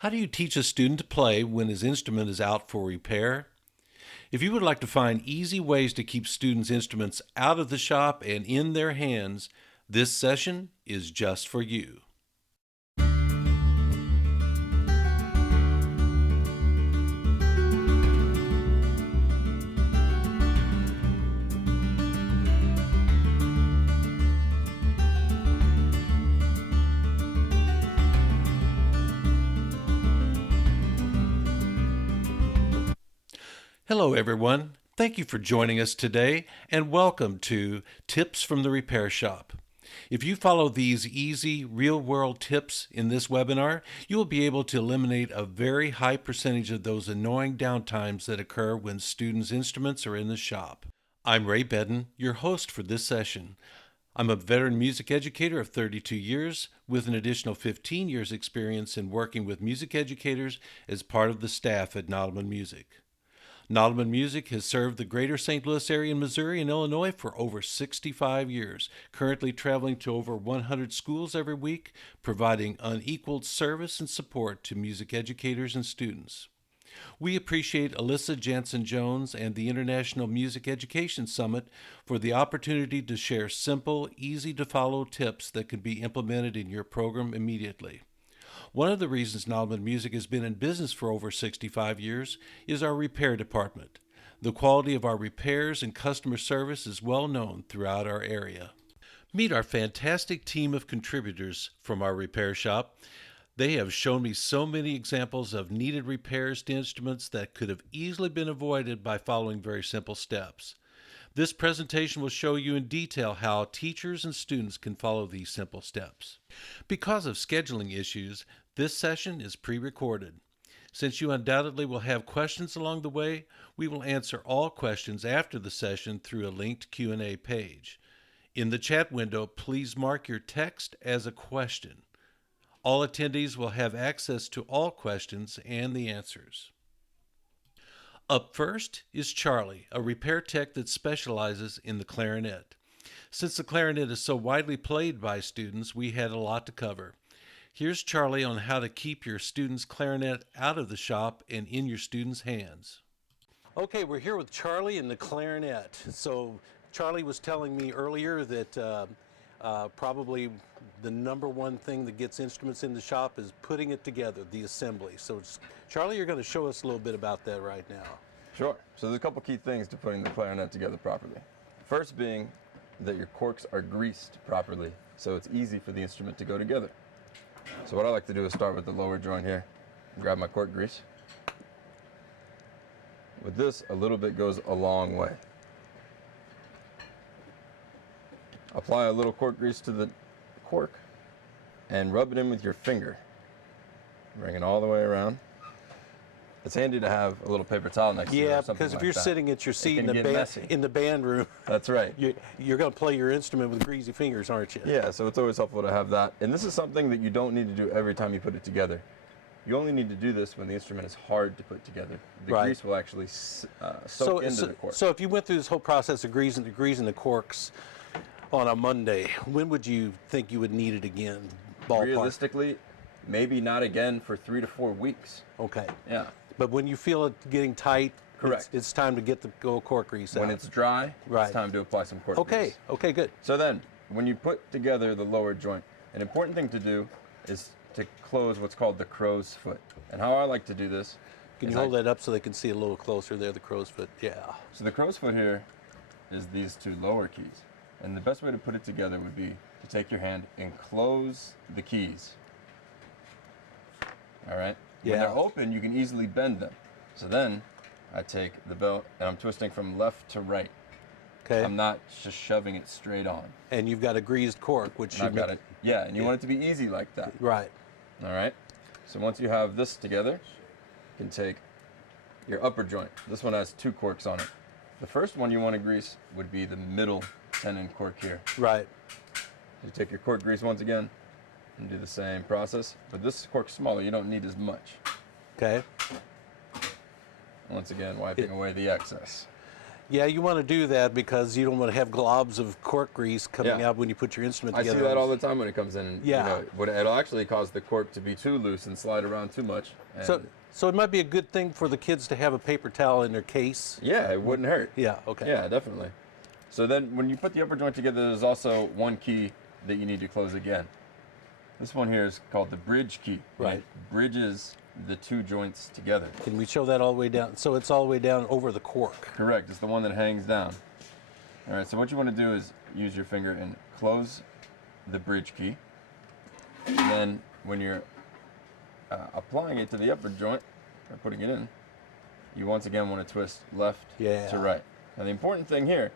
How do you teach a student to play when his instrument is out for repair? If you would like to find easy ways to keep students' instruments out of the shop and in their hands, this session is just for you. Hello, everyone. Thank you for joining us today, and welcome to Tips from the Repair Shop. If you follow these easy, real-world tips in this webinar, you will be able to eliminate a very high percentage of those annoying downtimes that occur when students' instruments are in the shop. I'm Ray Bedden, your host for this session. I'm a veteran music educator of 32 years with an additional 15 years experience in working with music educators as part of the staff at Nottleman Music. Nottleman Music has served the greater St. Louis area in Missouri and Illinois for over 65 years, currently traveling to over 100 schools every week, providing unequaled service and support to music educators and students. We appreciate Alyssa Jansen-Jones and the International Music Education Summit for the opportunity to share simple, easy-to-follow tips that can be implemented in your program immediately. One of the reasons Nottleman Music has been in business for over 65 years is our repair department. The quality of our repairs and customer service is well known throughout our area. Meet our fantastic team of contributors from our repair shop. They have shown me so many examples of needed repairs to instruments that could have easily been avoided by following very simple steps. This presentation will show you in detail how teachers and students can follow these simple steps. Because of scheduling issues, this session is pre-recorded. Since you undoubtedly will have questions along the way, we will answer all questions after the session through a linked Q&A page. In the chat window, please mark your text as a question. All attendees will have access to all questions and the answers. Up first is Charlie, a repair tech that specializes in the clarinet. Since the clarinet is so widely played by students, we had a lot to cover. Here's Charlie on how to keep your student's clarinet out of the shop and in your students' hands. Okay, we're here with Charlie and the clarinet. So Charlie was telling me earlier that probably the number one thing that gets instruments in the shop is putting it together, the assembly. So Charlie, you're going to show us a little bit about that right now. Sure. So there's a couple key things to putting the clarinet together properly. First being that your corks are greased properly, so it's easy for the instrument to go together. So what I like to do is start with the lower joint here, grab my cork grease. With this, a little bit goes a long way. Apply a little cork grease to the cork and rub it in with your finger. Bring it all the way around. It's handy to have a little paper towel next to you. Yeah, because if you're sitting at your seat in the band room, that's right. You're going to play your instrument with greasy fingers, aren't you? Yeah, so it's always helpful to have that. And this is something that you don't need to do every time you put it together. You only need to do this when the instrument is hard to put together. The grease will actually soak into the cork. So if you went through this whole process of greasing the corks on a Monday, when would you think you would need it again? Ballpark? Realistically, maybe not again for 3 to 4 weeks. Okay. Yeah. But when you feel it getting tight, correct, it's time to get the cork grease out. When it's dry, it's time to apply some cork grease. Okay, good. So then, when you put together the lower joint, an important thing to do is to close what's called the crow's foot. And how I like to do this, can you hold that up so they can see a little closer there, the crow's foot? Yeah. So the crow's foot here is these two lower keys. And the best way to put it together would be to take your hand and close the keys. All right? When they're open, you can easily bend them. So then I take the belt and I'm twisting from left to right. Okay. I'm not just shoving it straight on. And you've got a greased cork, which should make it. Yeah, and you want it to be easy like that. Right. All right. So once you have this together, you can take your upper joint. This one has 2 corks on it. The first one you want to grease would be the middle tenon cork here. Right. You take your cork grease once again and do the same process, but this cork's smaller, you don't need as much. Okay. Once again, wiping away the excess. Yeah, you want to do that because you don't want to have globs of cork grease coming Yeah. out when you put your instrument I together. see that all the time when it comes in. Yeah. It'll actually cause the cork to be too loose and slide around too much. And So it might be a good thing for the kids to have a paper towel in their case. yeah, it wouldn't hurt. Yeah, okay. Yeah, definitely. So then when you put the upper joint together, there's also one key that you need to close again. This one here is called the bridge key. and Right. It bridges the two joints together. Can we show that all the way down? So it's all the way down over the cork. Correct. It's the one that hangs down. All right. So what you want to do is use your finger and close the bridge key. And then when you're applying it to the upper joint or putting it in, you once again want to twist left Yeah. to right. Now the important thing here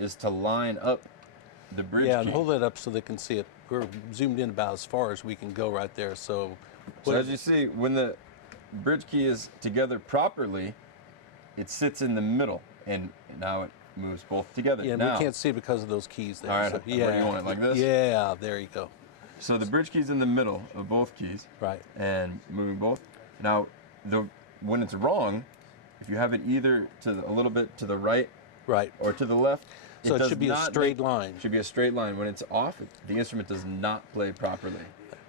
is to line up the bridge Yeah, key. and hold it up so they can see it. We're zoomed in about as far as we can go right there. So, So as you see, when the bridge key is together properly, it sits in the middle, and now it moves both together. yeah, now, we can't see it because of those keys there. All right, So, where do you want it, like this? Yeah, there you go. so the bridge key is in the middle of both keys, Right. and moving both. Now, when it's wrong, if you have it either a little bit to the right Right. or to the left, So it does should be a not straight make- line. Should be a straight line. When it's off, the instrument does not play properly,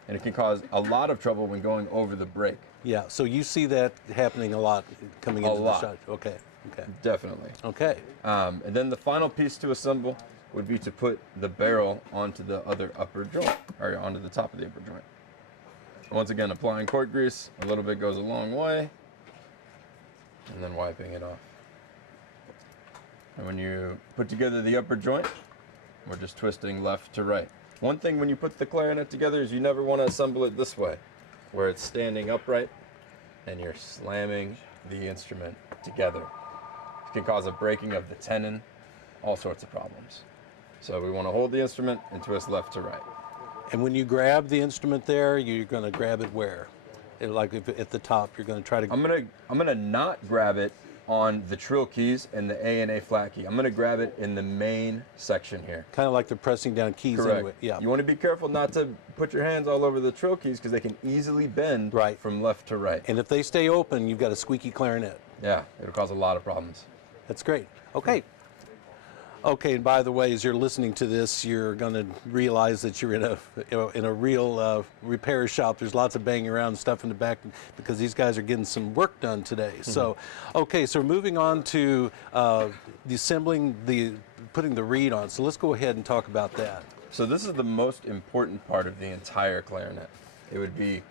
and it can cause a lot of trouble when going over the break. Yeah, so you see that happening a lot coming A into lot. the shot. Okay, okay, Definitely. okay. And then the final piece to assemble would be to put the barrel onto the other upper joint, or onto the top of the upper joint. Once again, applying cork grease, a little bit goes a long way, and then wiping it off. And when you put together the upper joint, we're just twisting left to right. One thing when you put the clarinet together is you never want to assemble it this way, where it's standing upright and you're slamming the instrument together. It can cause a breaking of the tenon, all sorts of problems. So we want to hold the instrument and twist left to right. And when you grab the instrument there, you're going to grab it where? Like if at the top, you're going to try to. I'm gonna not grab it on the trill keys and the A and A flat key. I'm gonna grab it in the main section here. Kind of like they're pressing down keys Correct. anyway. Yeah. You want to be careful not to put your hands all over the trill keys because they can easily bend Right. from left to right. And if they stay open, you've got a squeaky clarinet. Yeah, it'll cause a lot of problems. That's great. Okay. Okay, and by the way, as you're listening to this, you're going to realize that you're in a real repair shop. There's lots of banging around and stuff in the back because these guys are getting some work done today. So, okay, so moving on to putting the reed on. So let's go ahead and talk about that. So this is the most important part of the entire clarinet. It would be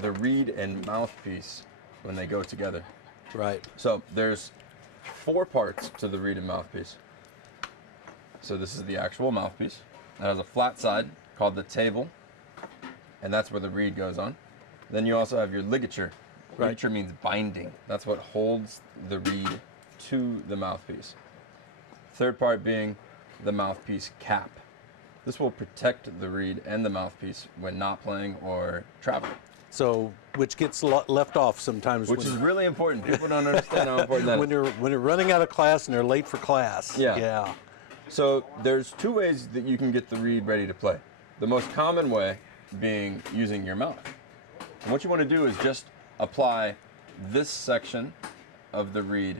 the reed and mouthpiece when they go together. Right. So there's 4 parts to the reed and mouthpiece. So this is the actual mouthpiece. It has a flat side called the table, and that's where the reed goes on. Then you also have your ligature. Right. Ligature means binding. That's what holds the reed to the mouthpiece. Third part being the mouthpiece cap. This will protect the reed and the mouthpiece when not playing or traveling. So, which gets left off sometimes. Which is really important. People don't understand how important that when is. they're running out of class and they're late for class. Yeah. Yeah. So there's 2 ways that you can get the reed ready to play. The most common way being using your mouth. And what you want to do is just apply this section of the reed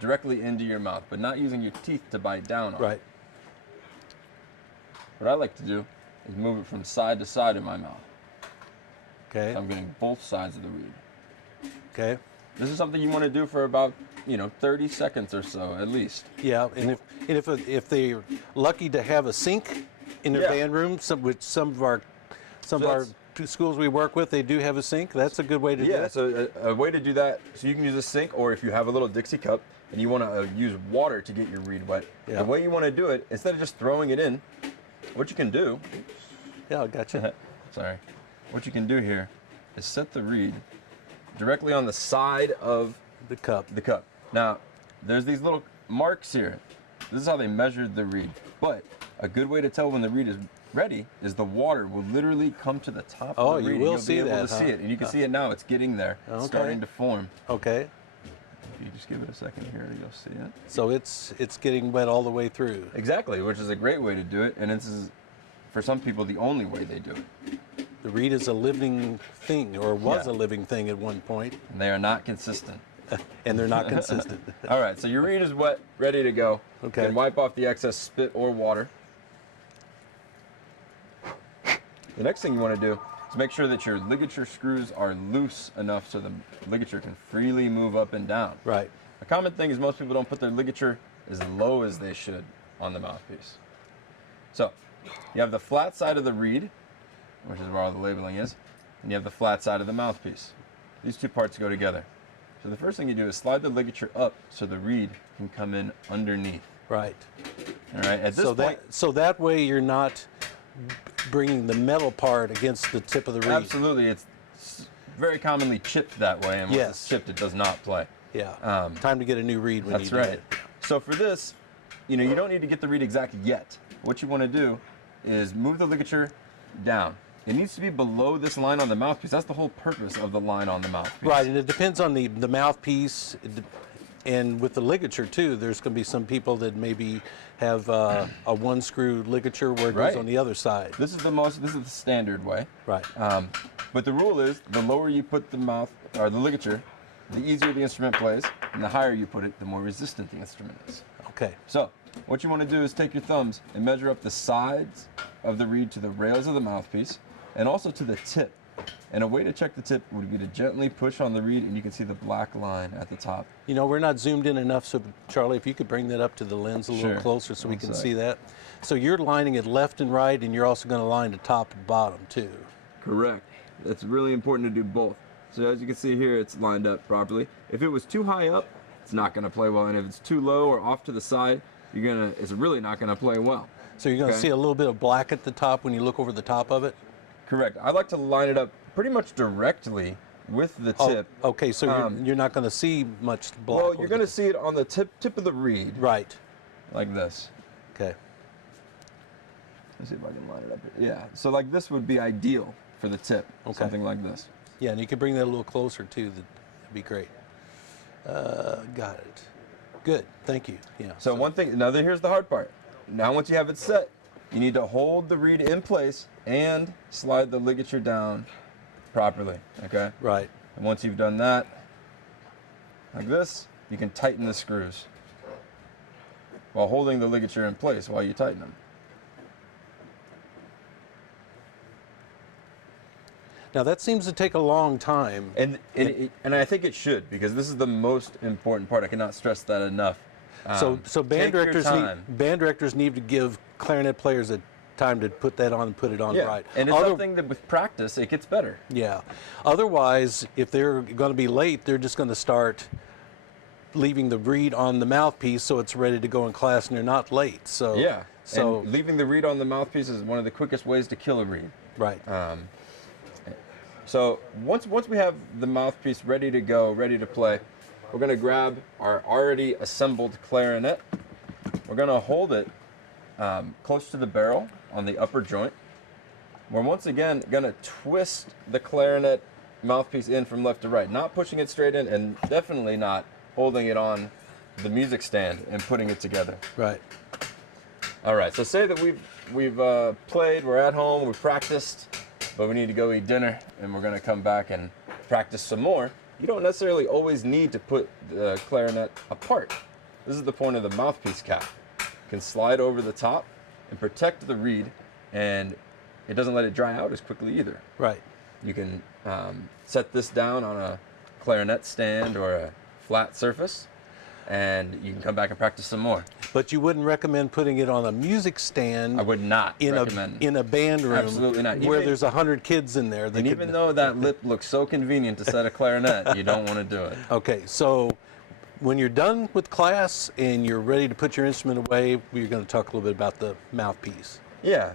directly into your mouth, but not using your teeth to bite down on. Right. What I like to do is move it from side to side in my mouth. Okay. I'm getting both sides of the reed. Okay. This is something you want to do for about 30 seconds or so at least. Yeah, and if they're lucky to have a sink in their Yeah. band room, which some of our schools we work with, they do have a sink. That's a good way to do Yeah, it. so a way to do that, so you can use a sink, or if you have a little Dixie cup and you want to use water to get your reed wet, Yeah. the way you want to do it, instead of just throwing it in, what you can do, Yeah, I gotcha. sorry, what you can do here is set the reed directly on the side of The cup. the cup. Now, there's these little marks here. This is how they measured the reed. But a good way to tell when the reed is ready is the water will literally come to the top Oh, of the you reed. will and you'll see be able that, to see huh? it, and you can see it now. It's getting there. It's Okay. starting to form. Okay. If you just give it a second here, you'll see it. So it's getting wet all the way through. Exactly, which is a great way to do it, and this is, for some people, the only way they do it. The reed is a living thing, or was Yeah. a living thing at one point. And they are not consistent. and they're not consistent. All right, so your reed is wet, ready to go. Okay. You can wipe off the excess spit or water. The next thing you want to do is make sure that your ligature screws are loose enough so the ligature can freely move up and down. Right. A common thing is most people don't put their ligature as low as they should on the mouthpiece. So you have the flat side of the reed, which is where all the labeling is, and you have the flat side of the mouthpiece. These two parts go together. So the first thing you do is slide the ligature up so the reed can come in underneath. Right. All right. At this point, So that way you're not bringing the metal part against the tip of the reed. absolutely, it's very commonly chipped that way, and once Yes. it's chipped, it does not play. Yeah. Time to get a new reed when That's you do right. it. So for this, you don't need to get the reed exact yet. What you want to do is move the ligature down. It needs to be below this line on the mouthpiece. That's the whole purpose of the line on the mouthpiece. Right, and it depends on the mouthpiece, and with the ligature too. There's going to be some people that maybe have a one screw ligature where it Right. goes on the other side. This is the standard way. Right. But the rule is the lower you put the ligature, the easier the instrument plays, and the higher you put it, the more resistant the instrument is. Okay. So what you want to do is take your thumbs and measure up the sides of the reed to the rails of the mouthpiece and also to the tip. And a way to check the tip would be to gently push on the reed, and you can see the black line at the top. We're not zoomed in enough, so Charlie, if you could bring that up to the lens a little Sure. closer so we One can sec. see that. So you're lining it left and right, and you're also going to line the top and bottom too. Correct. It's really important to do both. So as you can see here, it's lined up properly. If it was too high up, it's not going to play well, and if it's too low or off to the side, it's really not going to play well. So you're going to Okay. see a little bit of black at the top when you look over the top of it? Correct. I like to line it up pretty much directly with the tip. Oh, okay, so you're not going to see much black. Well, you're over going to the- see it on the tip of the reed, Right. like this. Okay. Let's see if I can line it up here. Yeah, so like this would be ideal for the tip, Okay. something like this. Yeah, and you can bring that a little closer too. That'd be great. Got it. Good. Thank you. Yeah. So one thing, here's the hard part. Now once you have it set, you need to hold the reed in place and slide the ligature down properly, okay? Right. And once you've done that, like this, you can tighten the screws while holding the ligature in place while you tighten them. Now that seems to take a long time. And I think it should, because this is the most important part. I cannot stress that enough. So band take your directors time. need to give clarinet players a time to put that on and put it on Yeah, right. and it's something that with practice it gets better. Yeah. Otherwise, if they're going to be late, they're just going to start leaving the reed on the mouthpiece so it's ready to go in class, and they're not late. So Yeah. So and leaving the reed on the mouthpiece is one of the quickest ways to kill a reed. right. So once we have the mouthpiece ready to go, ready to play, we're going to grab our already assembled clarinet. We're going to hold it close to the barrel on the upper joint. We're once again going to twist the clarinet mouthpiece in from left to right, not pushing it straight in, and definitely not holding it on the music stand and putting it together. Right. All right, so say that we've played, we're at home, we've practiced, but we need to go eat dinner, and we're going to come back and practice some more. You don't necessarily always need to put the clarinet apart. This is the point of the mouthpiece cap. You can slide over the top and protect the reed, and it doesn't let it dry out as quickly either. Right. You can set this down on a clarinet stand or a flat surface, and you can come back and practice some more. But you wouldn't recommend putting it on a music stand I would not in recommend. a band room Absolutely not. where Even- there's 100 kids in there. And even though that lip looks so convenient to set a clarinet, you don't want to do it. Okay, so when you're done with class and you're ready to put your instrument away, we're going to talk a little bit about the mouthpiece. Yeah,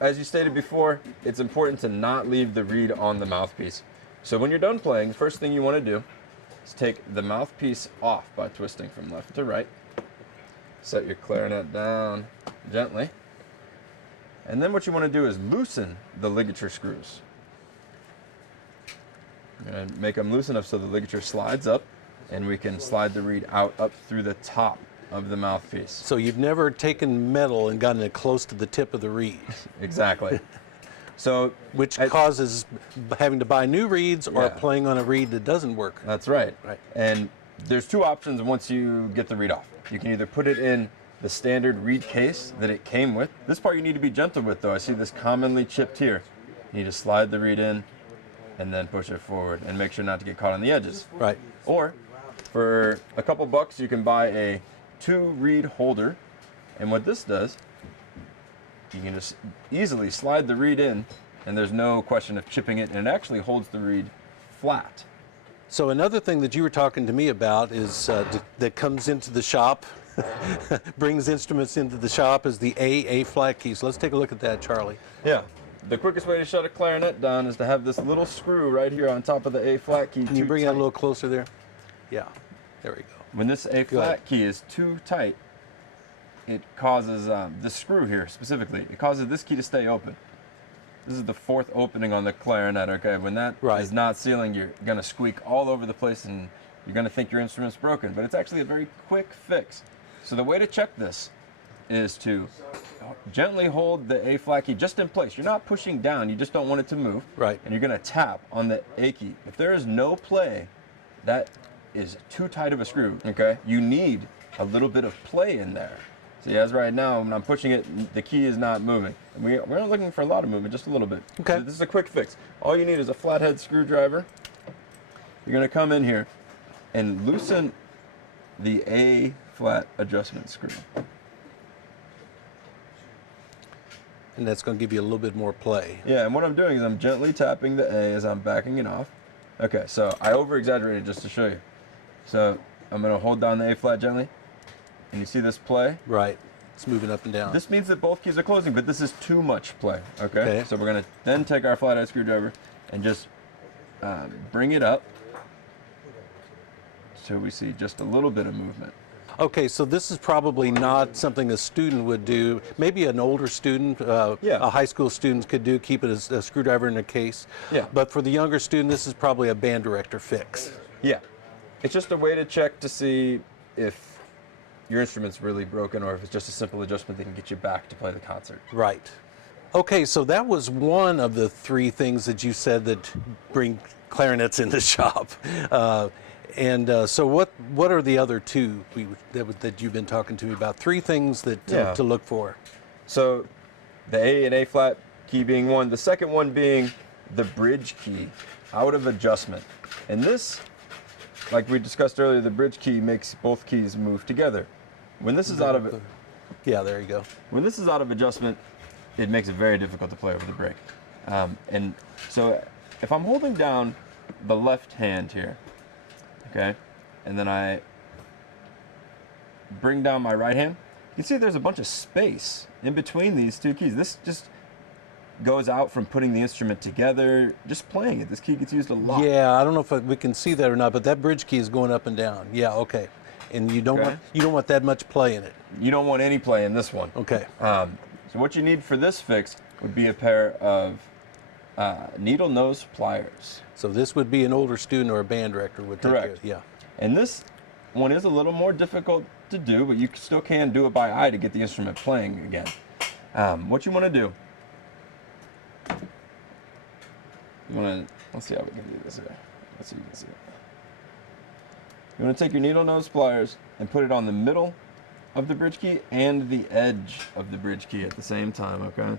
as you stated before, it's important to not leave the reed on the mouthpiece. So when you're done playing, the first thing you want to do is take the mouthpiece off by twisting from left to right. Set your clarinet down gently. And then what you want to do is loosen the ligature screws. You're going to make them loose enough so the ligature slides up, and we can slide the reed out up through the top of the mouthpiece. So you've never taken metal and gotten it close to the tip of the reed, Exactly. So, which causes having to buy new reeds or Yeah. playing on a reed that doesn't work. that's right. Right. And There's two options once you get the reed off. You can either put it in the standard reed case that it came with. This part you need to be gentle with though. I see this commonly chipped here. You need to slide the reed in and then push it forward and make sure not to get caught on the edges. Right. Or for a couple bucks, you can buy a 2-reed holder. And what this does, you can just easily slide the reed in and there's no question of chipping it, and it actually holds the reed flat. So another thing that you were talking to me about is that comes into the shop, brings instruments into the shop, is the A flat keys. Let's take a look at that, Charlie. Yeah. The quickest way to shut a clarinet down is to have this little screw right here on top of the A flat key. Can you bring that a little closer there? Yeah, there we go. When this A flat key is too tight, it causes the screw here specifically. It causes this key to stay open. This is the 4th opening on the clarinet. Okay, when that is not sealing, you're gonna squeak all over the place, and you're gonna think your instrument's broken. But it's actually a very quick fix. So the way to check this is to gently hold the A flat key just in place. You're not pushing down, you just don't want it to move. Right. And you're gonna tap on the A key. If there is no play, that is too tight of a screw, okay? You need a little bit of play in there. See, as right now, when I'm pushing it, the key is not moving. And we're not looking for a lot of movement, just a little bit. Okay. This is a quick fix. All you need is a flathead screwdriver. You're gonna come in here and loosen the A flat adjustment screw. And that's going to give you a little bit more play. Yeah, and what I'm doing is I'm gently tapping the A as I'm backing it off. Okay, so I over-exaggerated just to show you. So I'm going to hold down the A flat gently, and you see this play? Right, it's moving up and down. This means that both keys are closing, but this is too much play, okay? So we're going to then take our flathead screwdriver and just bring it up so we see just a little bit of movement. Okay, so this is probably not something a student would do. Maybe an older student, a high school student could do, keep it as a screwdriver in a case. Yeah. But for the younger student, this is probably a band director fix. Yeah. It's just a way to check to see if your instrument's really broken or if it's just a simple adjustment that can get you back to play the concert. Right. Okay, so that was one of the 3 things that you said that bring clarinets in the shop. So what are the other 2 that you've been talking to me about? 3 things that to look for. So the A and A flat key being one. The second one being the bridge key, out of adjustment. And this, like we discussed earlier, the bridge key makes both keys move together. When this is out of it, yeah, there you go. When this is out of adjustment, it makes it very difficult to play over the break. And so if I'm holding down the left hand here, okay, and then I bring down my right hand, you see there's a bunch of space in between these 2 keys. This just goes out from putting the instrument together, just playing it. This key gets used a lot. Yeah, I don't know if we can see that or not, but that bridge key is going up and down. Yeah, okay. And you don't want that much play in it. You don't want any play in this one. Okay. So what you need for this fix would be a pair of needle nose pliers. So this would be an older student or a band director would take Correct. it. Yeah. And this one is a little more difficult to do, but you still can do it by eye to get the instrument playing again. What you want to do, let's see how we can do this here. Let's see if you can see it. You want to take your needle nose pliers and put it on the middle of the bridge key and the edge of the bridge key at the same time, okay?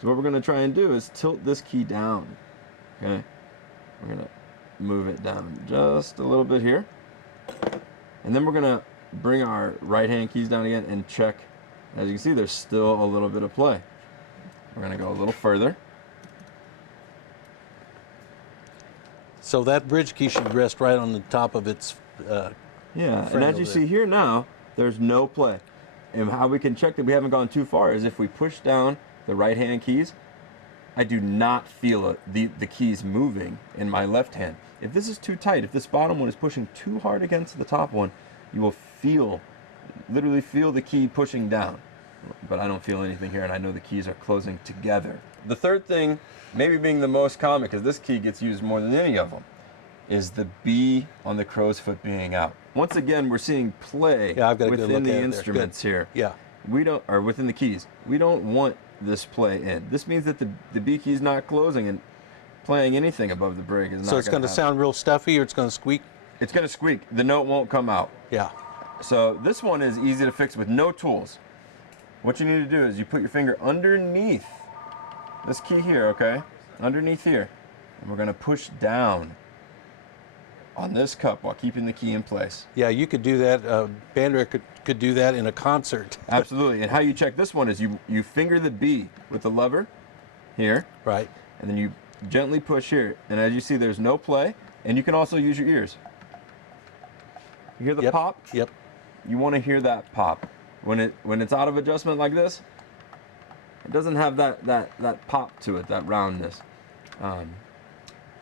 So what we're going to try and do is tilt this key down, okay? We're going to move it down just a little bit here. And then we're going to bring our right hand keys down again and check. As you can see, there's still a little bit of play. We're going to go a little further. So that bridge key should rest right on the top of its yeah, and as you see here now, there's no play. And how we can check that we haven't gone too far is if we push down the right hand keys, I do not feel the keys moving in my left hand. If this is too tight, if this bottom one is pushing too hard against the top one, you will literally feel the key pushing down. But I don't feel anything here, and I know the keys are closing together. The third thing, maybe being the most common, because this key gets used more than any of them, is the B on the crow's foot being out. Once again, we're seeing play within the instruments here. Yeah. Or within the keys. We don't want this play in. This means that the B key is not closing, and playing anything above the break is not. So it's going to sound real stuffy, or it's going to squeak. it's going to squeak. The note won't come out. Yeah. So this one is easy to fix with no tools. What you need to do is you put your finger underneath this key here, okay? Underneath here. And we're going to push down on this cup while keeping the key in place. Yeah, you could do that. Bandera could do that in a concert. Absolutely. And how you check this one is you finger the B with the lever here. Right. And then you gently push here. And as you see, there's no play. And you can also use your ears. You hear the pop? Yep. You want to hear that pop. When it's out of adjustment like this, it doesn't have that pop to it, that roundness.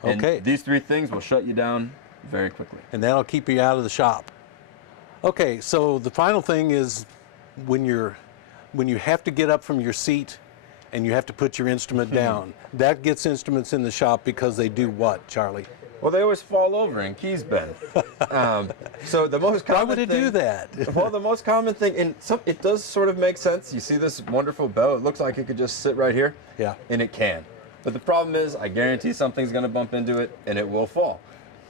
Okay. And these 3 things will shut you down very quickly. And that'll keep you out of the shop. Okay, so the final thing is when you have to get up from your seat and you have to put your instrument down. That gets instruments in the shop because they do what, Charlie? Well, they always fall over and keys bend. So the most common Why would it do that? Well, the most common thing, and it does sort of make sense. You see this wonderful bell. It looks like it could just sit right here. Yeah. And it can. But the problem is, I guarantee something's going to bump into it and it will fall.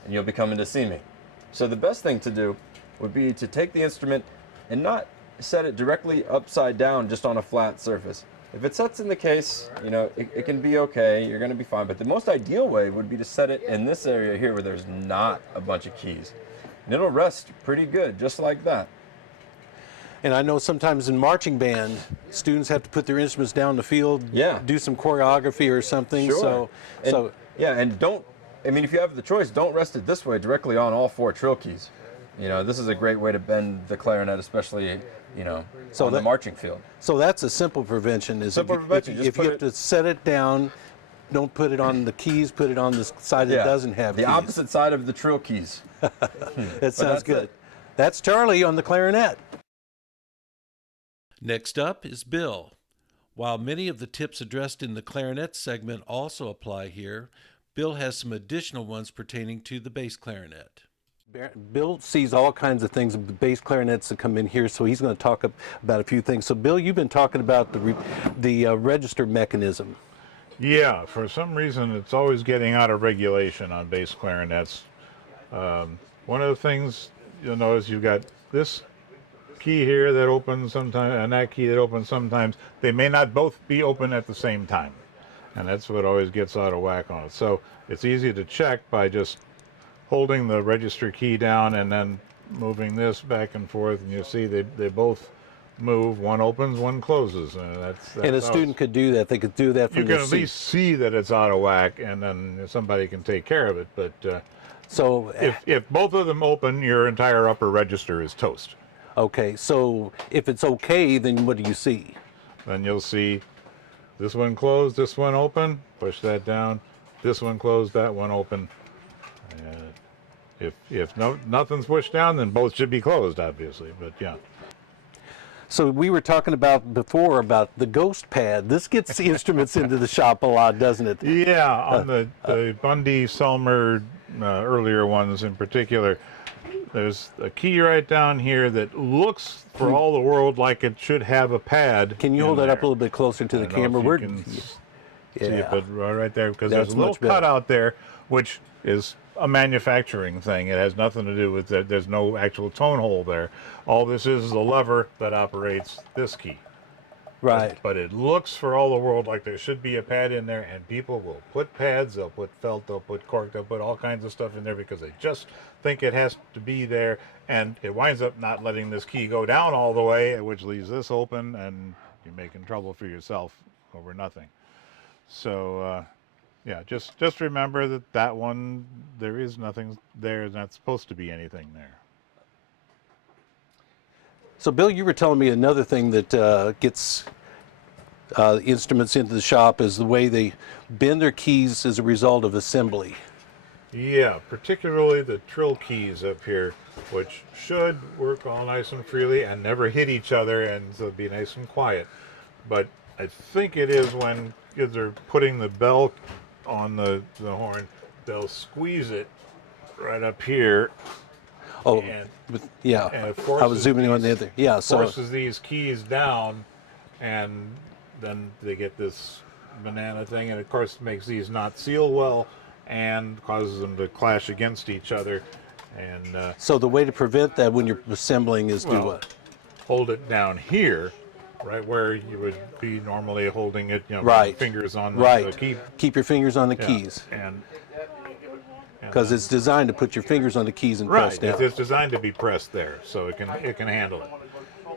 And you'll be coming to see me. So the best thing to do would be to take the instrument and not set it directly upside down just on a flat surface. If it sets in the case, it can be okay, you're going to be fine. But the most ideal way would be to set it in this area here where there's not a bunch of keys. And it'll rest pretty good, just like that. And I know sometimes in marching band, students have to put their instruments down the field, do some choreography or something. Sure. And don't, if you have the choice, don't rest it this way directly on all 4 trill keys. This is a great way to bend the clarinet, especially on the marching field. So that's a simple prevention. If you have to set it down, don't put it on the keys, put it on the side that doesn't have keys. The opposite side of the trill keys. That sounds good. That's Charlie on the clarinet. Next up is Bill. While many of the tips addressed in the clarinet segment also apply here, Bill has some additional ones pertaining to the bass clarinet. Bill sees all kinds of things with bass clarinets that come in here, so he's going to talk about a few things. So, Bill, you've been talking about the register mechanism. Yeah, for some reason it's always getting out of regulation on bass clarinets. One of the things you'll notice, you've got this key here that opens sometimes and that key that opens sometimes. They may not both be open at the same time, and that's what always gets out of whack on it. So it's easy to check by just holding the register key down and then moving this back and forth, and you see they both move. One opens, one closes, and that's and a student could do that. They could do that from you can at least see that it's out of whack, and then somebody can take care of it. But so if both of them open, your entire upper register is toast. Okay, so if it's okay, then what do you see? Then you'll see this one closed, this one open. Push that down. This one closed, that one open. If nothing's pushed down, then both should be closed, obviously. But yeah. So we were talking about before about the ghost pad. This gets the instruments into the shop a lot, doesn't it? Yeah, on the Bundy, Selmer, earlier ones in particular, there's a key right down here that looks for all the world like it should have a pad. Can you hold that up a little bit closer to the camera? See it, but right there, because there's a little cutout there, which is a manufacturing thing. It has nothing to do with that. There's no actual tone hole there. All this is a lever that operates this key. Right. But it looks for all the world like there should be a pad in there, and people will put pads, they'll put felt, they'll put cork, they'll put all kinds of stuff in there because they just think it has to be there, and it winds up not letting this key go down all the way, which leaves this open, and you're making trouble for yourself over nothing. So, yeah, just remember that one, there is nothing there, there's not supposed to be anything there. So, Bill, you were telling me another thing that gets instruments into the shop is the way they bend their keys as a result of assembly. Yeah, particularly the trill keys up here, which should work all nice and freely and never hit each other, and so be nice and quiet. But I think it is when kids are putting the bell on the horn, they'll squeeze it right up here. Oh, and yeah. And I was zooming on the other. Yeah, so forces these keys down, and then they get this banana thing, and of course makes these not seal well and causes them to clash against each other. And So the way to prevent that when you're assembling is do well, what? hold it down here, right where you would be normally holding it, you know, with your Right. fingers on the Right. key. Keep your fingers on the Yeah, keys and because it's designed to put your fingers on the keys and press right, down. it's designed to be pressed there, so it can handle it.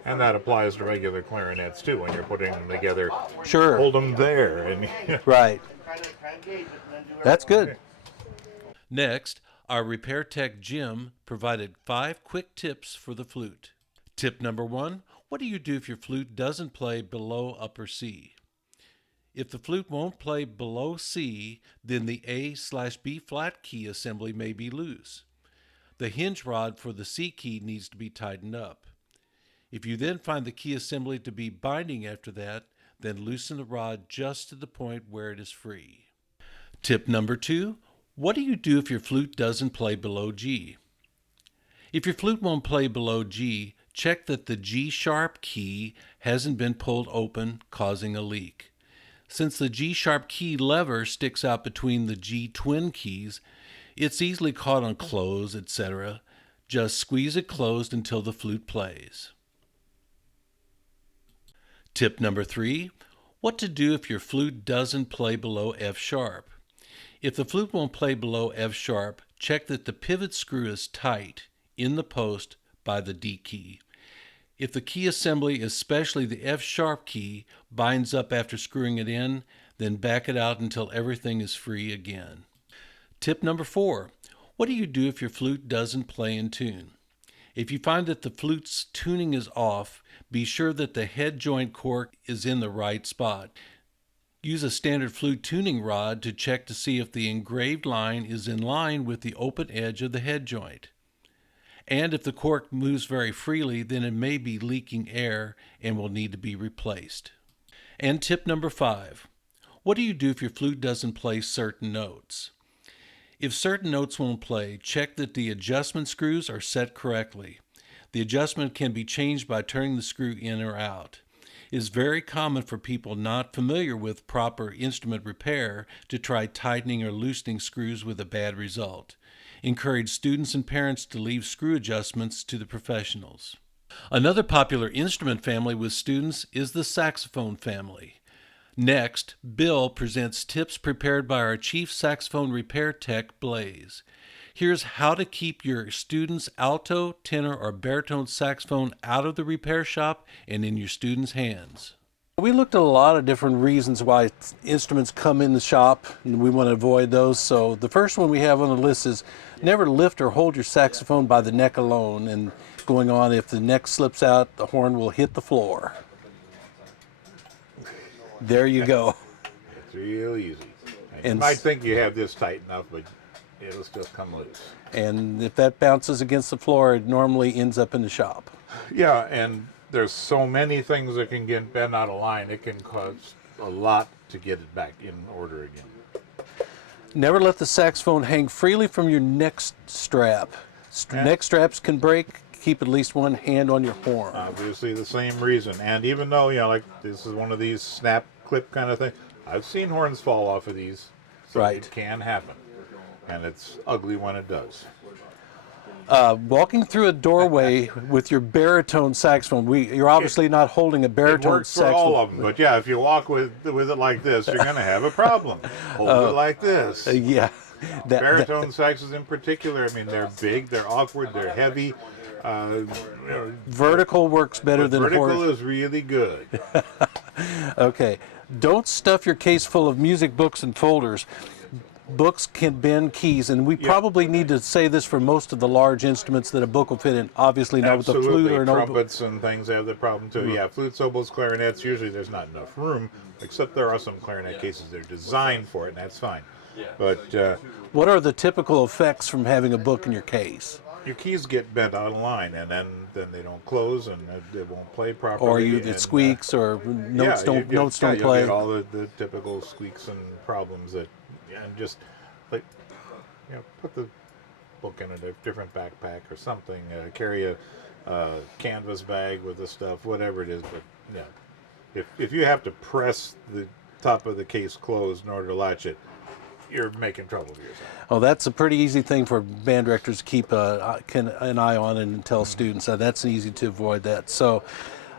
And that applies to regular clarinets too. When you're putting them together, Sure. hold them there, and Right. That's good. Okay. Next, our repair tech Jim provided 5 quick tips for the flute. Tip number 1, what do you do if your flute doesn't play below upper C? If the flute won't play below C, then the A/B flat key assembly may be loose. The hinge rod for the C key needs to be tightened up. If you then find the key assembly to be binding after that, then loosen the rod just to the point where it is free. Tip number 2, what do you do if your flute doesn't play below G? If your flute won't play below G, check that the G sharp key hasn't been pulled open, causing a leak. Since the G sharp key lever sticks out between the G twin keys, it's easily caught on close, etc. Just squeeze it closed until the flute plays. Tip number 3, what to do if your flute doesn't play below F sharp. If the flute won't play below F sharp, check that the pivot screw is tight in the post by the D key. If the key assembly, especially the F sharp key, binds up after screwing it in, then back it out until everything is free again. Tip number 4, what do you do if your flute doesn't play in tune? If you find that the flute's tuning is off, be sure that the head joint cork is in the right spot. Use a standard flute tuning rod to check to see if the engraved line is in line with the open edge of the head joint. And if the cork moves very freely, then it may be leaking air and will need to be replaced. And tip number 5, what do you do if your flute doesn't play certain notes? If certain notes won't play, check that the adjustment screws are set correctly. The adjustment can be changed by turning the screw in or out. It is very common for people not familiar with proper instrument repair to try tightening or loosening screws with a bad result. Encourage students and parents to leave screw adjustments to the professionals. Another popular instrument family with students is the saxophone family. Next, Bill presents tips prepared by our Chief Saxophone Repair Tech, Blaze. Here's how to keep your student's alto, tenor, or baritone saxophone out of the repair shop and in your student's hands. We looked at a lot of different reasons why instruments come in the shop, and we want to avoid those. So the first one we have on the list is never lift or hold your saxophone by the neck alone. And going on, if the neck slips out, the horn will hit the floor. There you go. It's real easy. And you And might think you have this tight enough, but it'll still come loose. And if that bounces against the floor, it normally ends up in the shop. Yeah, and there's so many things that can get bent out of line. It can cost a lot to get it back in order again. Never let the saxophone hang freely from your neck strap. Neck straps can break. Keep at least one hand on your horn. Obviously the same reason. And even though, you know, like this is one of these snap clip kind of thing, I've seen horns fall off of these. So Right. it can happen. And it's ugly when it does. Walking through a doorway with your baritone saxophone, you're obviously not holding a It baritone works for saxophone. all of them, but yeah, if you walk with it like this, you're going to have a problem. Hold it like this. Yeah. Baritone saxes in particular, I mean, they're big, they're awkward, they're heavy. You know, Vertical works better than vertical horizontal. is really good. Okay. Don't stuff your case full of music books and folders. Books can bend keys, and we probably need to say this for most of the large instruments that a book will fit in. Obviously, not with a flute Absolutely, or an oboe. trumpets and things have the problem too. Yeah, flutes, oboes, clarinets, usually there's not enough room, except there are some clarinet cases that are designed for it, and that's fine. But What are the typical effects from having a book in your case? your keys get bent out of line, and then they don't close, and it won't play properly. Or it and, squeaks, or notes don't you'll play. get all the typical squeaks and problems that, and just like, you know, put the book in a different backpack or something. Carry a canvas bag with the stuff, whatever it is. But yeah, if you have to press the top of the case closed in order to latch it, you're making trouble for yourself. Oh, that's a pretty easy thing for band directors to keep an eye on and tell students. That's easy to avoid that. So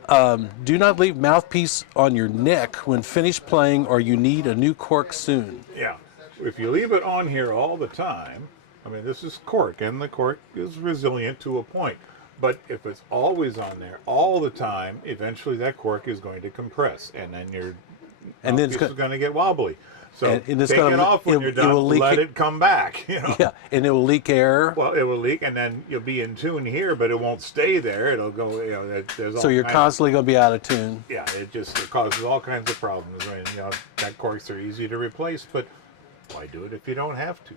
do not leave mouthpiece on your neck when finished playing, or you need a new cork soon. Yeah. If you leave it on here all the time, I mean, this is cork, and the cork is resilient to a point. But if it's always on there all the time, eventually that cork is going to compress, and then your And then mouthpiece is going to get wobbly. So and it's take gonna, it off when you're it will done. leak Let it come back. You know. Yeah, and it will leak air. Well, it will leak, and then you'll be in tune here, but it won't stay there. It'll go. You know, there's all So you're kinds constantly going to be out of tune. yeah, it causes all kinds of problems. When that corks are easy to replace, but why do it if you don't have to?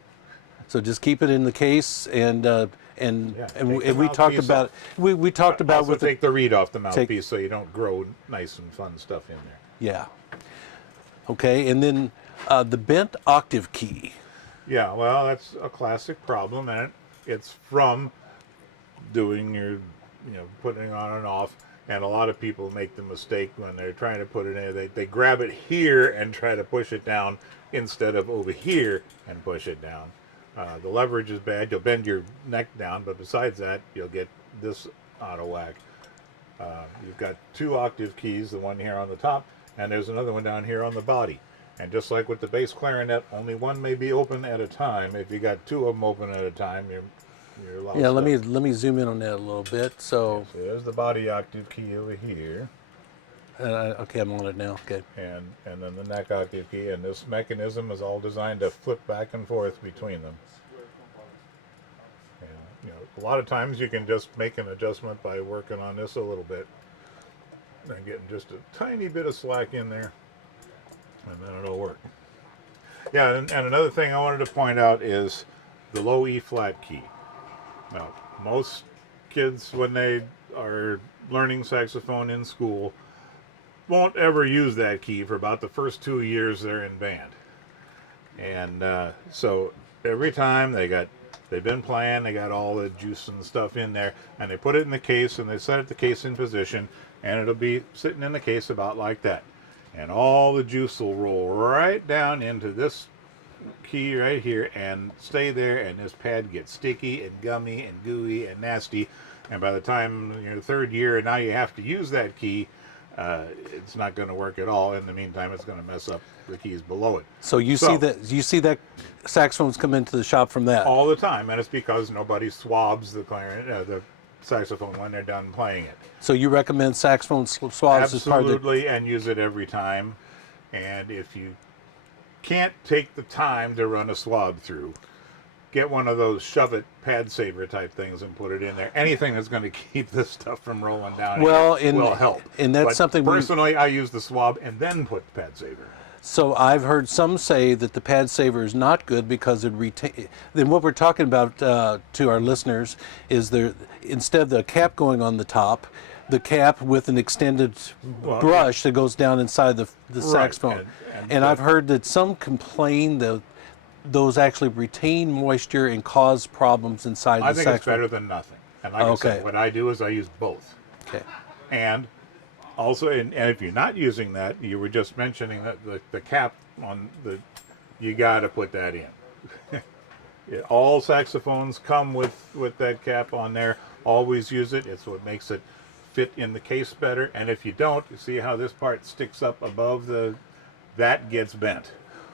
So just keep it in the case, and take the we talked mouthpiece about off. we talked about Also with take the reed off the mouthpiece so you don't grow nice and fun stuff in there. yeah. Okay, and then the bent octave key. Yeah, well, that's a classic problem, and it's from doing your, putting on and off. And a lot of people make the mistake when they're trying to put it in, they grab it here and try to push it down instead of over here and push it down. The leverage is bad. You'll bend your neck down, but besides that, you'll get this out of whack. You've got 2 octave keys, the one here on the top, and there's another one down here on the body. And just like with the bass clarinet, only one may be open at a time. If you got 2 of them open at a time, you're lost. Yeah, let me zoom in on that a little bit. So there's the body octave key over here, okay, I'm on it now. Okay. and then the neck octave key, and this mechanism is all designed to flip back and forth between them. And a lot of times you can just make an adjustment by working on this a little bit and getting just a tiny bit of slack in there, and then it'll work. Yeah, and another thing I wanted to point out is the low E flat key. Now, most kids, when they are learning saxophone in school, won't ever use that key for about the first 2 years they're in band. And so every time they've been playing, they got all the juice and stuff in there, and they put it in the case, and they set the case in position, and it'll be sitting in the case about like that. And all the juice will roll right down into this key right here and stay there, and this pad gets sticky and gummy and gooey and nasty, and by the time you're the 3rd year and now you have to use that key, it's not going to work at all. In the meantime, it's going to mess up the keys below it. So you see that saxophones come into the shop from that all the time, and it's because nobody swabs the clarinet, the saxophone when they're done playing it. So you recommend saxophone swabs as part of the... Absolutely, and use it every time. And if you can't take the time to run a swab through, get one of those shove it pad saver type things and put it in there. Anything that's going to keep this stuff from rolling down will help. And that's something personally I use the swab and then put the pad saver. So I've heard some say that the pad saver is not good because it retain. Then what we're talking about to our listeners is instead of the cap going on the top, the cap with an extended brush that goes down inside the saxophone. And I've heard that some complain that those actually retain moisture and cause problems inside the saxophone. I think it's better than nothing. And like I said, what I do is I use both. Okay. And also, and if you're not using that, you were just mentioning that the cap on you got to put that in. All saxophones come with that cap on there. Always use it. It's what makes it fit in the case better. And if you don't, you see how this part sticks up above that gets bent.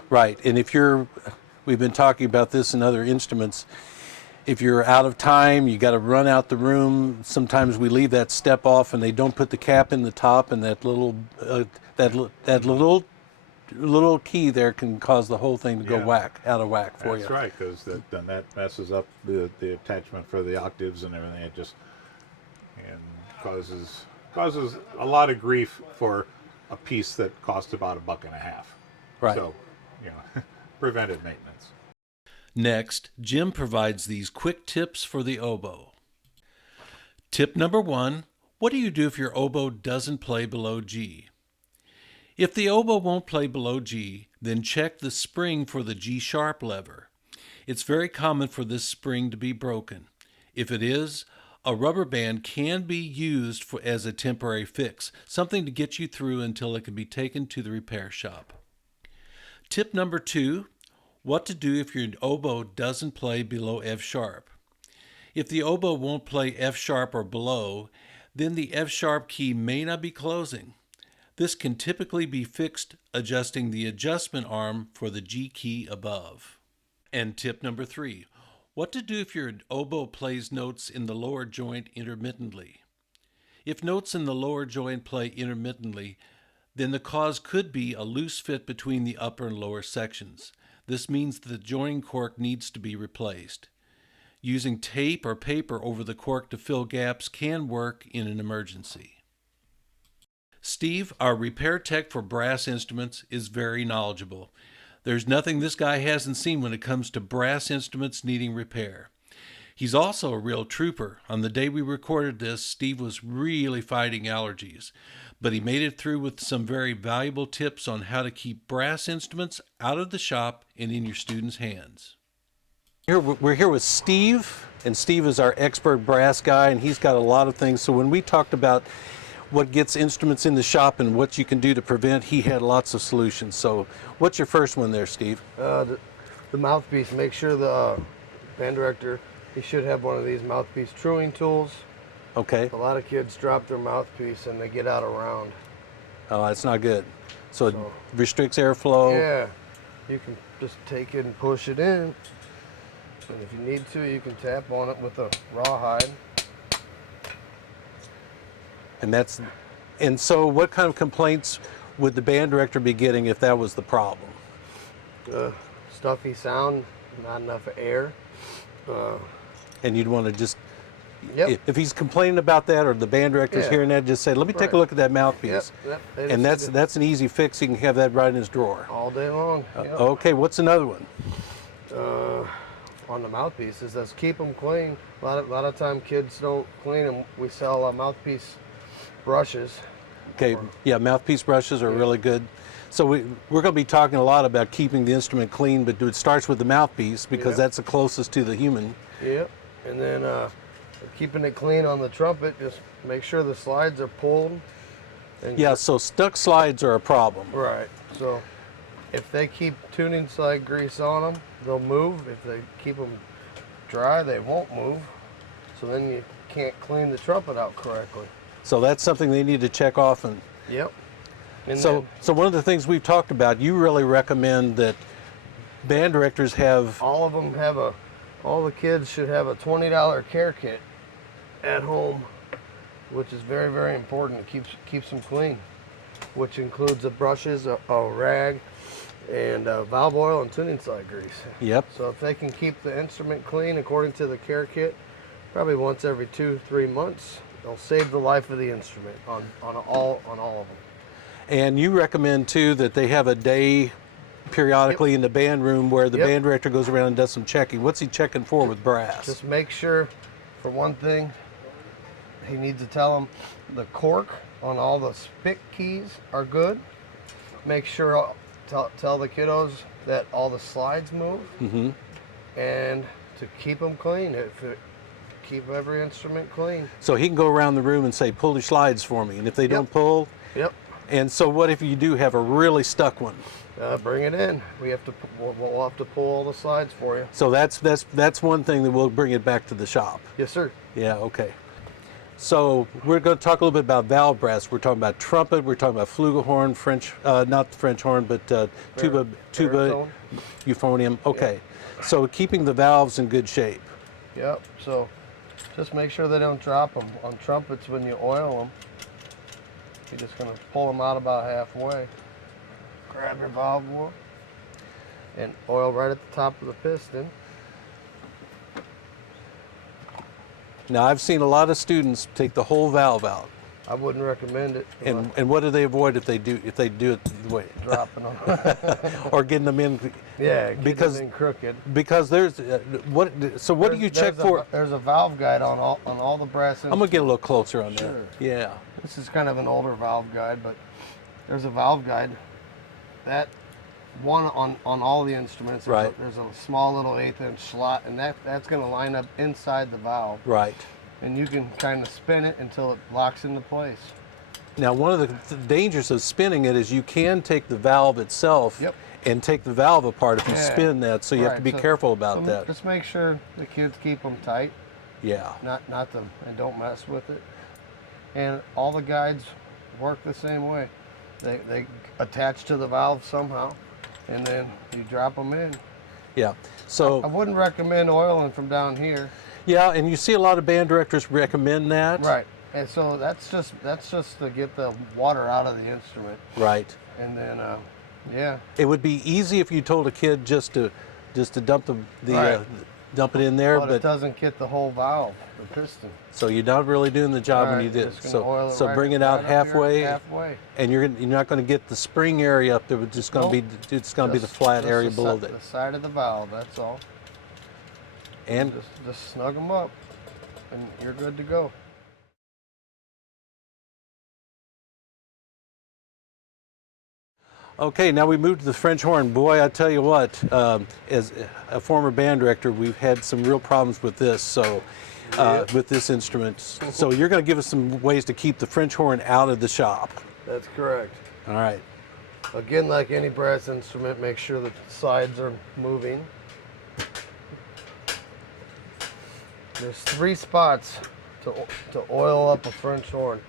Right. And we've been talking about this in other instruments. If you're out of time, you got to run out the room. Sometimes we leave that step off, and they don't put the cap in the top, and that little little key there can cause the whole thing to go out of whack for you. That's right, because then that messes up the attachment for the octaves and everything. It just causes a lot of grief for a piece that costs about $1.50. Right. So, preventive maintenance. Next, Jim provides these quick tips for the oboe. Tip number 1, what do you do if your oboe doesn't play below G? If the oboe won't play below G, then check the spring for the G sharp lever. It's very common for this spring to be broken. If it is, a rubber band can be used as a temporary fix, something to get you through until it can be taken to the repair shop. Tip number 2, What to do if your oboe doesn't play below F sharp. If the oboe won't play F sharp or below, then the F sharp key may not be closing. This can typically be fixed adjusting the adjustment arm for the G key above. And tip number 3, what to do if your oboe plays notes in the lower joint intermittently. If notes in the lower joint play intermittently, then the cause could be a loose fit between the upper and lower sections. This means that the joining cork needs to be replaced. Using tape or paper over the cork to fill gaps can work in an emergency. Steve, our repair tech for brass instruments, is very knowledgeable. There's nothing this guy hasn't seen when it comes to brass instruments needing repair. He's also a real trooper. On the day we recorded this, Steve was really fighting allergies, but he made it through with some very valuable tips on how to keep brass instruments out of the shop and in your students' hands. We're here with Steve, and Steve is our expert brass guy, and he's got a lot of things. So when we talked about what gets instruments in the shop and what you can do to prevent, he had lots of solutions. So what's your first one there, Steve? The mouthpiece. Make sure the band director, he should have one of these mouthpiece truing tools. Okay. A lot of kids drop their mouthpiece and they get out of round. Oh, that's not good. So it restricts airflow. Yeah, you can just take it and push it in. And if you need to, you can tap on it with a rawhide. And so what kind of complaints would the band director be getting if that was the problem? Stuffy sound, not enough air. And you'd want to just, Yep. if he's complaining about that or the band director's Yeah. hearing that, just say, let me take a look at that mouthpiece. Yep. They And just need that's an easy fix. He can have that right in his drawer. to- all day long. Yep. Okay, what's another one? On the mouthpieces, let's keep them clean. A lot of time kids don't clean them. We sell mouthpiece brushes. Okay, yeah, mouthpiece brushes are really good. So we're going to be talking a lot about keeping the instrument clean, but it starts with the mouthpiece because Yep. that's the closest to the human. Yep. And then keeping it clean on the trumpet, just make sure the slides are pulled. And Yeah, so stuck slides are a problem. Right. So if they keep tuning slide grease on them, they'll move. If they keep them dry, they won't move. So then you can't clean the trumpet out correctly. So that's something they need to check off. And Yep. And so one of the things we've talked about, you really recommend that band directors have. all of them have all the kids should have a $20 care kit at home, which is very, very important. It keeps them clean, which includes the brushes, a rag, and valve oil and tuning slide grease. Yep. So if they can keep the instrument clean according to the care kit, probably once every 2-3 months, they'll save the life of the instrument on all of them. And you recommend too that they have a day periodically in the band room where the Yep. band director goes around and does some checking. What's he checking for with brass? Just make sure, for one thing, he needs to tell them the cork on all the spick keys are good. Make sure, tell the kiddos that all the slides move. Mm-hmm. And to keep them clean. Keep every instrument clean. So he can go around the room and say, pull your slides for me. And if they don't pull, Yep. and so what if you do have a really stuck one? Bring it in. We'll have to pull all the slides for you. So that's one thing that we'll bring it back to the shop. Yes, sir. Yeah, okay. So we're going to talk a little bit about valve brass. We're talking about trumpet, we're talking about flugelhorn, French, not the French horn, but tuba, baritone. euphonium. Okay. So keeping the valves in good shape. Yep. So just make sure they don't drop them. On trumpets, when you oil them, you're just going to pull them out about halfway. Grab your valve wheel and oil right at the top of the piston. Now I've seen a lot of students take the whole valve out. I wouldn't recommend it. And what do they avoid if they do it the way? Dropping them. Or getting them in? Yeah, because in crooked. Because there's what? So what do you check for? There's a valve guide on all the brass instruments. I'm gonna get a little closer on that. Sure. Yeah. This is kind of an older valve guide, but there's a valve guide. That one on all the instruments. Right. There's a small little 1/8" slot, and that's going to line up inside the valve. Right. And you can kind of spin it until it locks into place. Now, one of the dangers of spinning it is you can take the valve itself Yep. and take the valve apart if you Yeah. spin that, so you have to Right, be so- careful about so that. Just make sure the kids keep them tight, Yeah. not them, and don't mess with it. And all the guides work the same way. They attach to the valve somehow, and then you drop them in. Yeah. I So, wouldn't recommend oiling from down here. yeah, and you see a lot of band directors recommend that. Right. And so that's just to get the water out of the instrument, Right. and then yeah. It would be easy if you told a kid just to dump Right. dump it in there, But it doesn't get the whole valve, the piston. so you're not really doing the job when Right, you did. just gonna oil it So right- bring it out right up here, halfway, halfway. and you're not going to get the spring area up there. It's just going to Nope. be the Just- flat just area the below si- that. The side of the valve, that's all. And Just snug them up, and you're good to go. okay, now we move to the French horn. Boy, I tell you what, as a former band director, we've had some real problems with this. So, with this instrument, so you're going to give us some ways to keep the French horn out of the shop. That's correct. All right. Again, like any brass instrument, make sure that the sides are moving. There's 3 spots to oil up a French horn.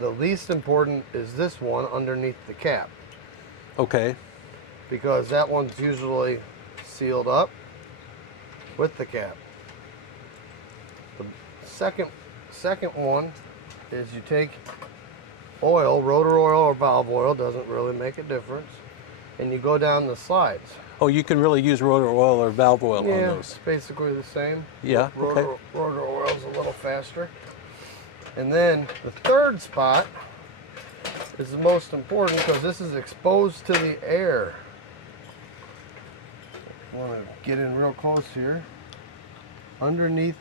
The least important is this one underneath the cap, Okay. because that one's usually sealed up with the cap. The second one is you take oil, rotor oil or valve oil, doesn't really make a difference, and you go down the slides. Oh, you can really use rotor oil or valve oil on Yeah, those. it's basically the same. Yeah, okay. Rotor oil's a little faster. And then the third spot is the most important because this is exposed to the air. I want to get in real close here. Underneath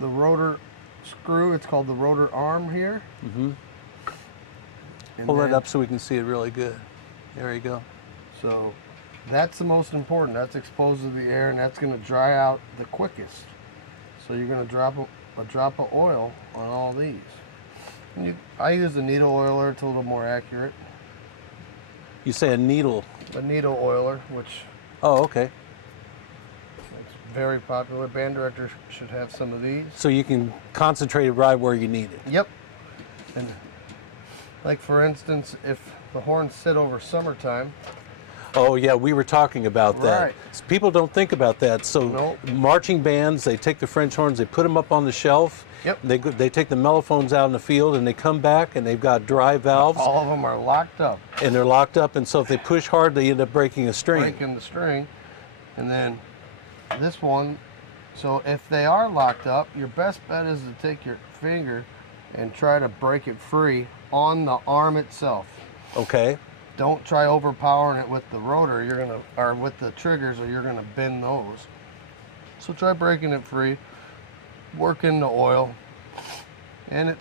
the rotor screw, it's called the rotor arm here. Mm-hmm. And Pull it then- up so we can see it really good. There you go. So that's the most important. That's exposed to the air, and that's going to dry out the quickest. So you're going to drop a drop of oil on all these. And I use a needle oiler. It's a little more accurate. You say a needle. A needle oiler, which Oh, okay. is very popular. Band directors should have some of these. So you can concentrate it right where you need it. Yep. And like for instance, if the horns sit over summertime, Oh, yeah, we were talking about that. Right. So people don't think about that. So Nope. marching bands, they take the French horns, they put them up on the shelf. Yep. They take the mellophones out in the field and they come back and they've got dry valves all of them are locked up, and they're locked up. And so if they push hard, they end up breaking a string. breaking the string. And then this one, so if they are locked up, your best bet is to take your finger and try to break it free on the arm itself. Okay. Don't try overpowering it with the rotor, or with the triggers, or you're gonna bend those. So try breaking it free, work in the oil, and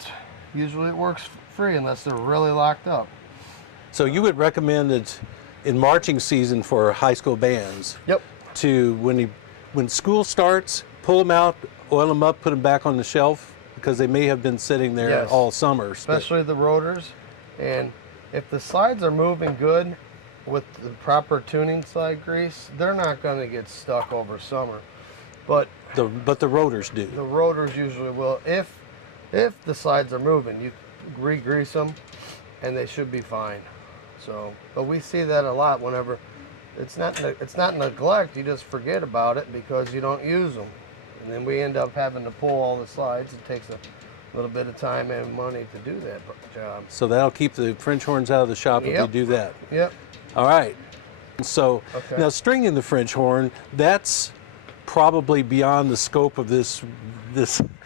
usually it works free unless they're really locked up. So you would recommend it in marching season for high school bands Yep. to when school starts, pull them out, oil them up, put them back on the shelf because they may have been sitting there Yes. all summer. Especially the rotors. And if the slides are moving good with the proper tuning slide grease, they're not gonna get stuck over summer. But But the rotors do. the rotors usually will. If the slides are moving, you re-grease them and they should be fine. So, but we see that a lot whenever it's not neglect, you just forget about it because you don't use them. And then we end up having to pull all the slides. It takes a little bit of time and money to do that job. So that'll keep the French horns out of the shop if you Yep. do that. Yep. All right. So Okay. now stringing the French horn, that's probably beyond the scope of this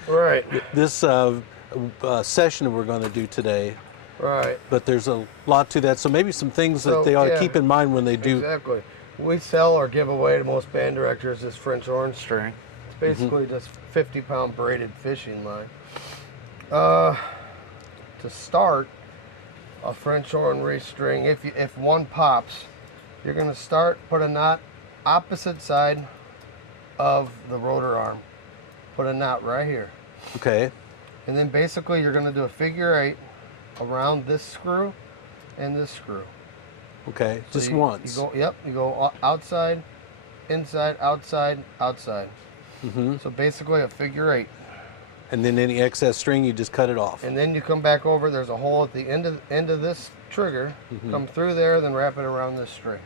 Right. session that we're going to do today. Right. But there's a lot to that. So maybe some things that So, they ought to yeah. keep in mind when they do. Exactly. We sell or give away to most band directors this French horn string. It's basically just 50-pound braided fishing line. To start a French horn restring, if one pops, you're going to put a knot opposite side of the rotor arm. Put a knot right here. Okay. And then basically you're going to do a figure 8 around this screw and this screw. Okay, So just you, once. You go outside, inside, outside, outside. So basically a figure 8. And then any excess string, you just cut it off. And then you come back over. There's a hole at the end of this trigger. Come through there, then wrap it around this string.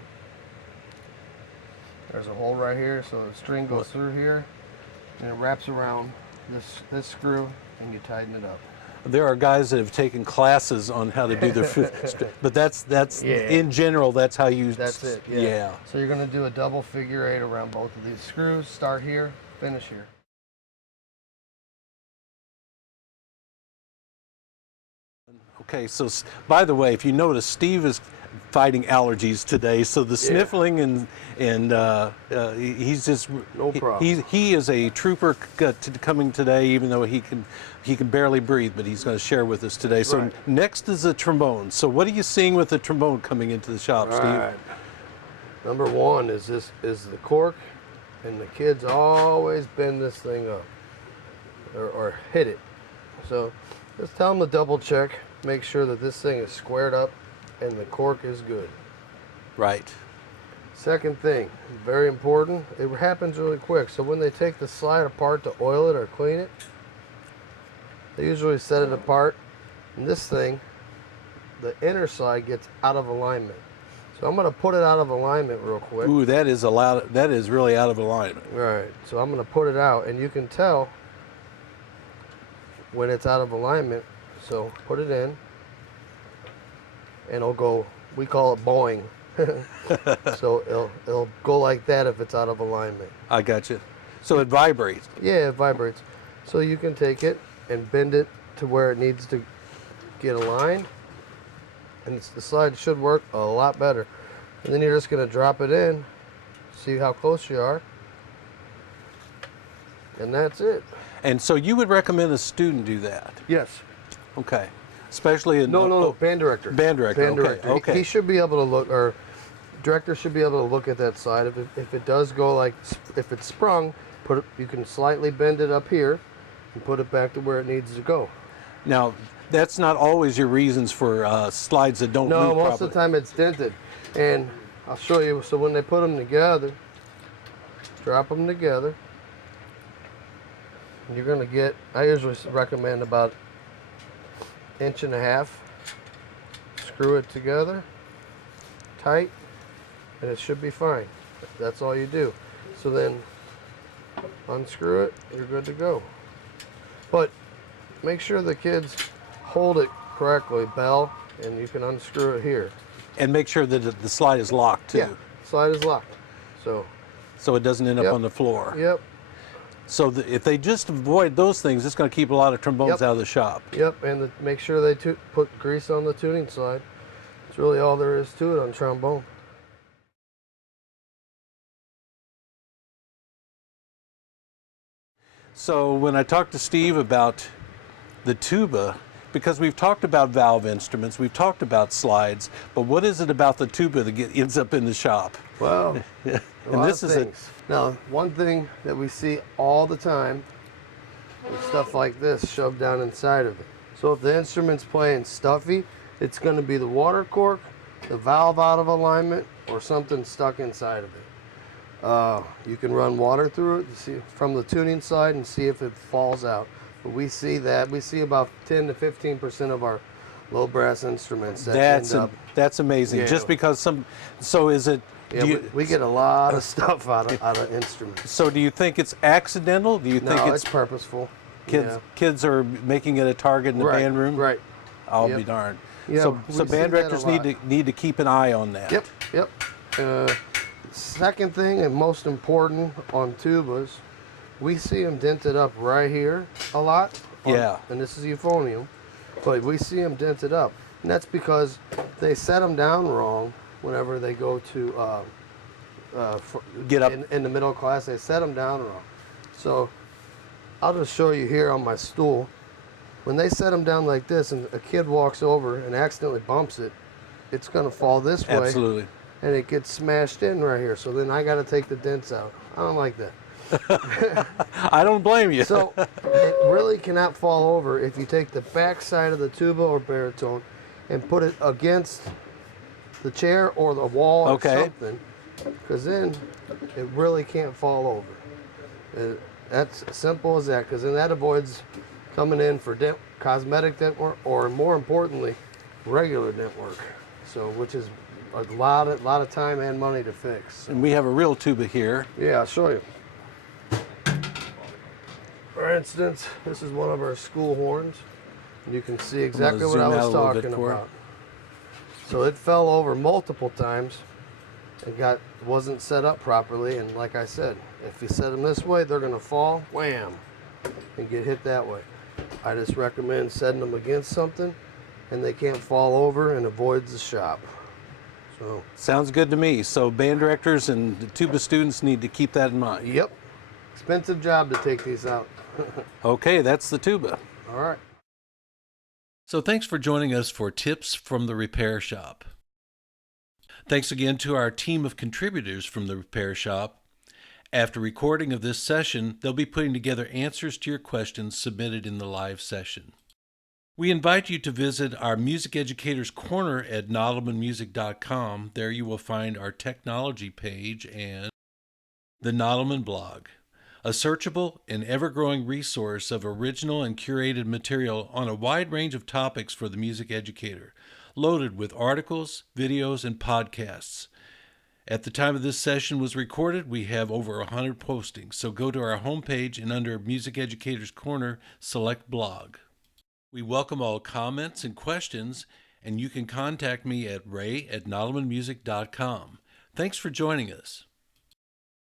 There's a hole right here, so the string goes through here, and it wraps around this screw, and you tighten it up. There are guys that have taken classes on how to do their but that's Yeah. in general, that's how you. That's it. Yeah. So you're going to do a double figure 8 around both of these screws. Start here, finish here. Okay, so by the way, if you notice, Steve is fighting allergies today, so the sniffling and he's just No problem. He is a trooper coming today, even though he can barely breathe, but he's going to share with us today. So Right. next is the trombone. So what are you seeing with the trombone coming into the shop, All Steve? right. Number 1 is the cork, and the kids always bend this thing up or hit it. So just tell them to double check, make sure that this thing is squared up and the cork is good. Right. Second thing, very important, it happens really quick. So when they take the slide apart to oil it or clean it, they usually set it apart, and this thing, the inner side gets out of alignment. So I'm going to put it out of alignment real quick. Ooh, that is that is really out of alignment. Right, so I'm going to put it out, and you can tell when it's out of alignment. So put it in, and it'll go, we call it bowing. So it'll go like that if it's out of alignment. I got you. So it vibrates. Yeah, it vibrates. So you can take it and bend it to where it needs to get aligned, and the slide should work a lot better. And then you're just going to drop it in, see how close you are, and that's it. And so you would recommend a student do that? Yes. Okay. Especially in No, band director. Band director. Okay. Okay. He should be able to look, or director should be able to look at that side. If it does go like, if it's sprung, you can slightly bend it up here and put it back to where it needs to go. Now, that's not always your reasons for slides that don't No, move most properly. of the time it's dented. And I'll show you. So when they put them together, drop them together, you're going to get, I usually recommend about 1.5 inches. Screw it together tight, and it should be fine. That's all you do. So then unscrew it, you're good to go. But make sure the kids hold it correctly, bell, and you can unscrew it here. And make sure that the slide is locked too. Yeah, slide is locked. So it doesn't end up on the floor. Yep. So if they just avoid those things, it's going to keep a lot of trombones out of the shop. Yep, and make sure they put grease on the tuning slide. That's really all there is to it on trombone. So when I talked to Steve about the tuba, because we've talked about valve instruments, we've talked about slides, but what is it about the tuba that ends up in the shop? Well, and this is it. Now, one thing that we see all the time is stuff like this shoved down inside of it. So if the instrument's playing stuffy, it's going to be the water cork, the valve out of alignment, or something stuck inside of it. You can run water through it to see from the tuning side and see if it falls out. But we see that. We see about 10 to 15% of our low brass instruments that that's amazing. Yeah. Just because so is it? Yeah, we get a lot of stuff out of instruments. So do you think it's accidental? Do you think No, it's purposeful. Kids are making it a target in the band room? Right. I'll be darned. Yeah, so we see band that a directors lot. need to keep an eye on that. Yep. Second thing, and most important on tubas, we see them dented up right here a lot. Yeah. And this is euphonium, but we see them dented up, and that's because they set them down wrong whenever they go to Get up. in the middle class. They set them down wrong. So I'll just show you here on my stool. When they set them down like this and a kid walks over and accidentally bumps it, it's going to fall this way. Absolutely. And it gets smashed in right here. So then I got to take the dents out. I don't like that. I don't blame you. So it really cannot fall over if you take the back side of the tuba or baritone and put it against the chair or the wall Okay. or something, because then it really can't fall over. That's simple as that, because then that avoids coming in for cosmetic dent work, or more importantly, regular dent work. So, which is a lot of time and money to fix. And we have a real tuba here. Yeah, I'll show you. For instance, this is one of our school horns. You can see exactly what I zoom out was a little bit talking for it. about. So it fell over multiple times and wasn't set up properly. And like I said, if you set them this way, they're gonna fall, wham, and get hit that way. I just recommend setting them against something and they can't fall over and avoids the shop. So, Sounds good to me. So band directors and the tuba students need to keep that in mind. yep, expensive job to take these out. Okay, that's the tuba. All right. So thanks for joining us for Tips from the Repair Shop. Thanks again to our team of contributors from the Repair Shop. After recording of this session, they'll be putting together answers to your questions submitted in the live session. We invite you to visit our Music Educators Corner at nodelmanmusic.com. There you will find our technology page and the Nodelman blog, a searchable and ever-growing resource of original and curated material on a wide range of topics for the music educator, loaded with articles, videos, and podcasts. At the time of this session was recorded, we have over 100 postings, so go to our homepage and under Music Educators Corner, select blog. We welcome all comments and questions, and you can contact me at ray@nodelmanmusic.com. Thanks for joining us.